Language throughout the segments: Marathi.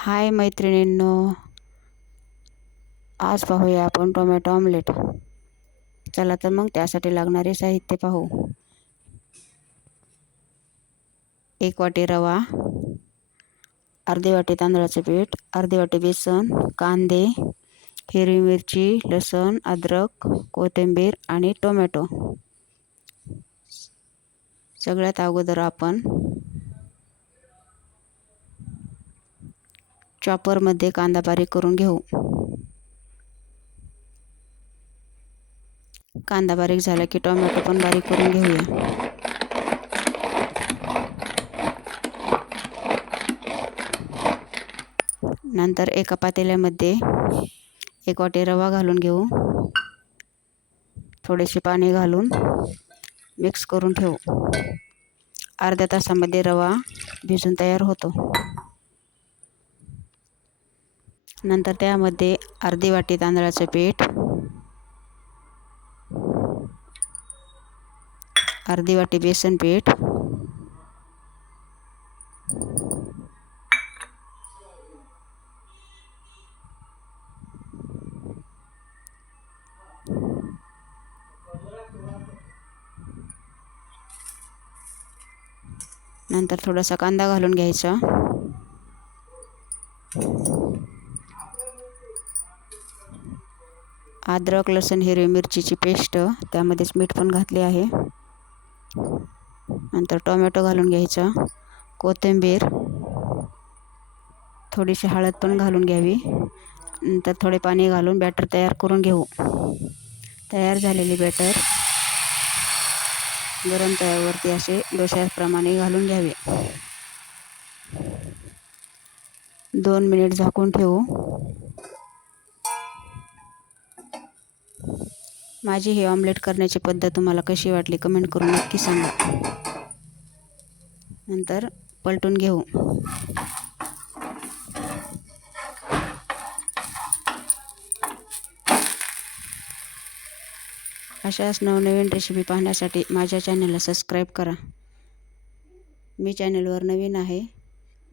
हाय मैत्रिणींनो, आज पाहूया आपण टोमॅटो ऑमलेट। चला तर मग त्यासाठी लागणारे साहित्य पाहू। 1 वाटी रवा, अर्धी वाटी तांदळाचे पीठ, अर्धी वाटी बेसन, कांदे, हिरवी मिरची, लसूण, अद्रक, कोथिंबीर आणि टोमॅटो। सगळ्यात अगोदर आपण चॉपरमध्ये कांदा बारीक करून घेऊ। कांदा बारीक झाला की टोमॅटो पण बारीक करून घेऊया। नंतर एका पातेल्यामध्ये 1 वाटी रवा घालून घेऊ। थोडेसे पाणी घालून मिक्स करून ठेवू। अर्ध्या तासामध्ये रवा भिजून तयार होतो। नंतर त्यामध्ये अर्धी वाटी तांदळाचे पीठ, अर्धी वाटी बेसन पीठ, नंतर थोडासा कांदा घालून घ्यायचा। अद्रक, लसूण, हिरवी मिरचीची पेस्ट, त्यामध्येच मीठ पण घातले आहे। नंतर टोमॅटो घालून घ्यायचा, कोथिंबीर, थोडीशी हळद पण घालून घ्यावी। नंतर थोडे पाणी घालून बॅटर तयार करून घेऊ। तयार झालेले बॅटर गरम तव्यावरती असे डोश्याप्रमाणे घालून घ्यावे। 2 मिनिट झाकून ठेवू। माझी ही ऑमलेट करण्याची पद्धत तुम्हाला कशी वाटली कमेंट करून नक्की सांगा। नंतर पलटून घेऊ। अशाच नवनवीन रेसिपी पाहण्यासाठी माझ्या चॅनलला सबस्क्राईब करा। मी चॅनलवर नवीन आहे,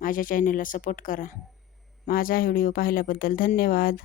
माझ्या चॅनलला सपोर्ट करा। माझा व्हिडिओ पाहिल्याबद्दल धन्यवाद।